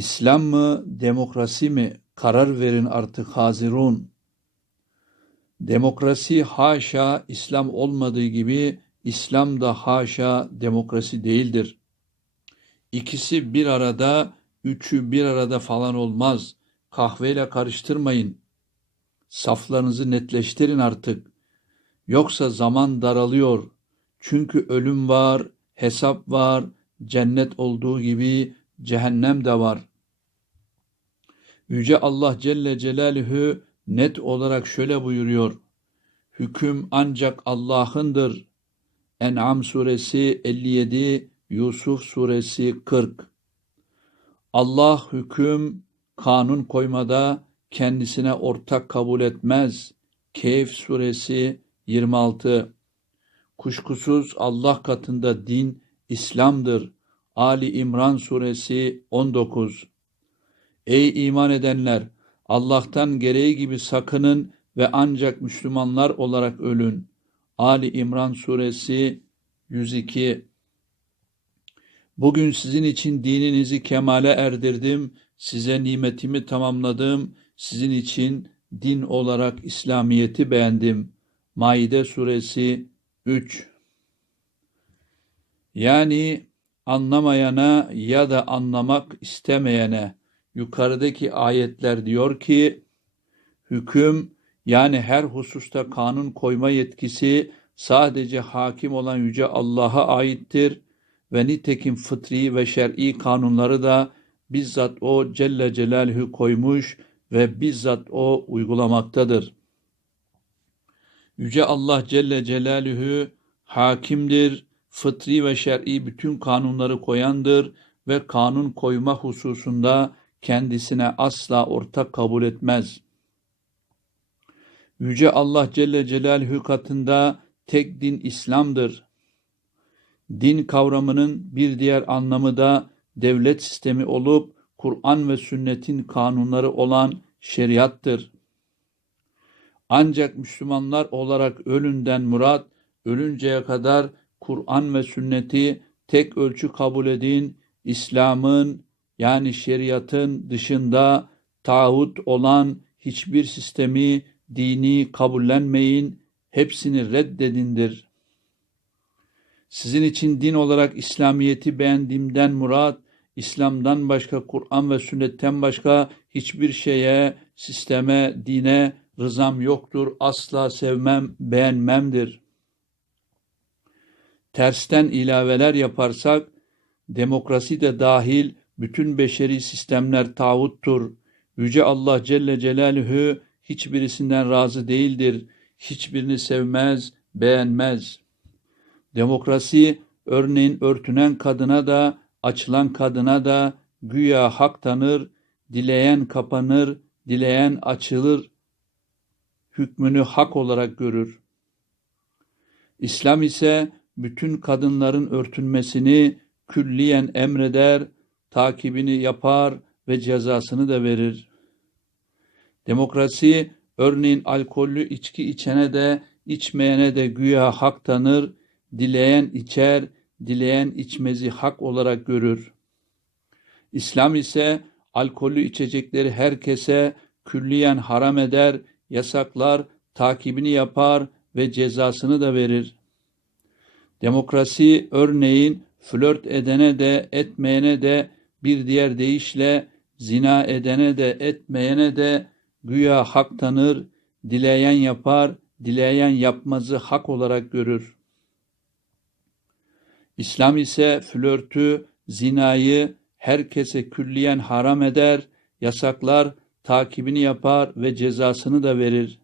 İslam mı, demokrasi mi? Karar verin artık Hazirun. Demokrasi haşa İslam olmadığı gibi İslam da haşa demokrasi değildir. İkisi bir arada, üçü bir arada falan olmaz. Kahveyle karıştırmayın. Saflarınızı netleştirin artık. Yoksa zaman daralıyor. Çünkü ölüm var, hesap var, cennet olduğu gibi cehennem de var. Yüce Allah Celle Celaluhu net olarak şöyle buyuruyor. Hüküm ancak Allah'ındır. En'am suresi 57, Yusuf suresi 40. Allah hüküm, kanun koymada kendisine ortak kabul etmez. Kehf suresi 26. Kuşkusuz Allah katında din İslam'dır. Ali İmran suresi 19. Ey iman edenler! Allah'tan gereği gibi sakının ve ancak Müslümanlar olarak ölün. Ali İmran suresi 102 Bugün sizin için dininizi kemale erdirdim, size nimetimi tamamladım, sizin için din olarak İslamiyet'i beğendim. Maide suresi 3 Yani anlamayana ya da anlamak istemeyene yukarıdaki ayetler diyor ki hüküm yani her hususta kanun koyma yetkisi sadece hakim olan yüce Allah'a aittir ve nitekim fıtri ve şer'i kanunları da bizzat o Celle Celaluhu koymuş ve bizzat o uygulamaktadır. Yüce Allah Celle Celaluhu hakimdir, fıtri ve şer'i bütün kanunları koyandır ve kanun koyma hususunda kendisine asla ortak kabul etmez. Yüce Allah Celle Celaluhu katında tek din İslam'dır. Din kavramının bir diğer anlamı da devlet sistemi olup Kur'an ve sünnetin kanunları olan şeriattır. Ancak Müslümanlar olarak ölünden murat, ölünceye kadar Kur'an ve sünneti tek ölçü kabul edin, İslam'ın yani şeriatın dışında tağut olan hiçbir sistemi, dini kabullenmeyin, hepsini reddedindir. Sizin için din olarak İslamiyet'i beğendiğimden murat, İslam'dan başka, Kur'an ve sünnetten başka hiçbir şeye, sisteme, dine rızam yoktur, asla sevmem, beğenmemdir. Tersten ilaveler yaparsak, demokrasi de dahil bütün beşeri sistemler tağuttur. Yüce Allah Celle Celaluhu hiçbirisinden razı değildir. Hiçbirini sevmez, beğenmez. Demokrasi örneğin örtünen kadına da açılan kadına da güya hak tanır, dileyen kapanır, dileyen açılır, hükmünü hak olarak görür. İslam ise bütün kadınların örtünmesini külliyen emreder, takibini yapar ve cezasını da verir. Demokrasi örneğin alkollü içki içene de içmeyene de güya hak tanır, dileyen içer, dileyen içmezi hak olarak görür. İslam ise alkollü içecekleri herkese külliyen haram eder, yasaklar, takibini yapar ve cezasını da verir. Demokrasi örneğin flört edene de etmeyene de bir diğer deyişle zina edene de etmeyene de güya hak tanır, dileyen yapar, dileyen yapmazı hak olarak görür. İslam ise flörtü, zinayı herkese külliyen haram eder, yasaklar, takibini yapar ve cezasını da verir.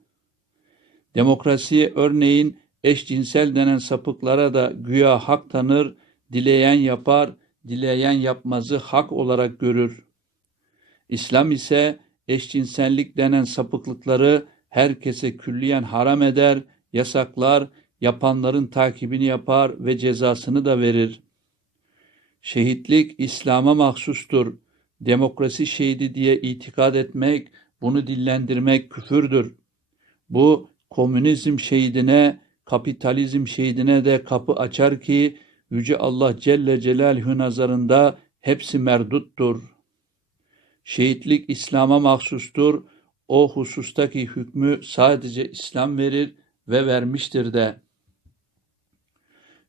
Demokrasi örneğin eşcinsel denen sapıklara da güya hak tanır, dileyen yapar, dileyen yapmazı hak olarak görür. İslam ise eşcinsellik denen sapıklıkları herkese külliyen haram eder, yasaklar, yapanların takibini yapar ve cezasını da verir. Şehitlik İslam'a mahsustur. Demokrasi şehidi diye itikad etmek, bunu dillendirmek küfürdür. Bu komünizm şehidine, kapitalizm şehidine de kapı açar ki Yüce Allah Celle Celaluhu nazarında hepsi merduttur. Şehitlik İslam'a mahsustur. O husustaki hükmü sadece İslam verir ve vermiştir de.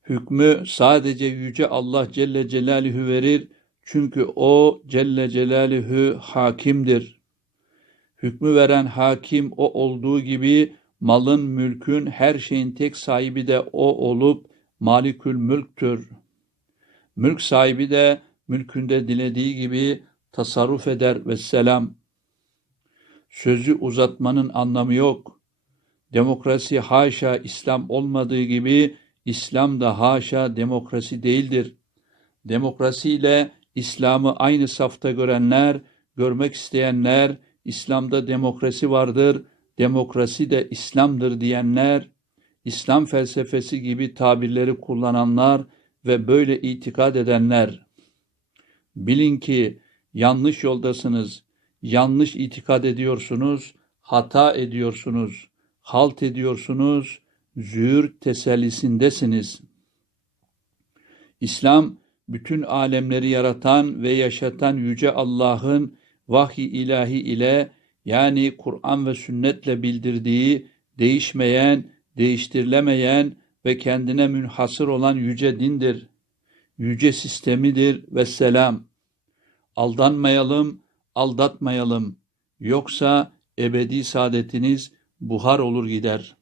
Hükmü sadece Yüce Allah Celle Celaluhu verir. Çünkü O Celle Celaluhu hakimdir. Hükmü veren hakim O olduğu gibi malın, mülkün, her şeyin tek sahibi de O olup malikül mülktür. Mülk sahibi de mülkünde dilediği gibi tasarruf eder ve selam. Sözü uzatmanın anlamı yok. Demokrasi haşa İslam olmadığı gibi İslam da haşa demokrasi değildir. Demokrasi ile İslam'ı aynı safta görenler, görmek isteyenler, İslam'da demokrasi vardır, demokrasi de İslam'dır diyenler, İslam felsefesi gibi tabirleri kullananlar ve böyle itikad edenler. Bilin ki yanlış yoldasınız, yanlış itikad ediyorsunuz, hata ediyorsunuz, halt ediyorsunuz, züğür tesellisindesiniz. İslam, bütün alemleri yaratan ve yaşatan Yüce Allah'ın vahiy ilahi ile yani Kur'an ve sünnetle bildirdiği değişmeyen, değiştirilemeyen ve kendine münhasır olan yüce dindir. Yüce sistemidir ve selam. Aldanmayalım, aldatmayalım. Yoksa ebedi saadetiniz buhar olur gider.''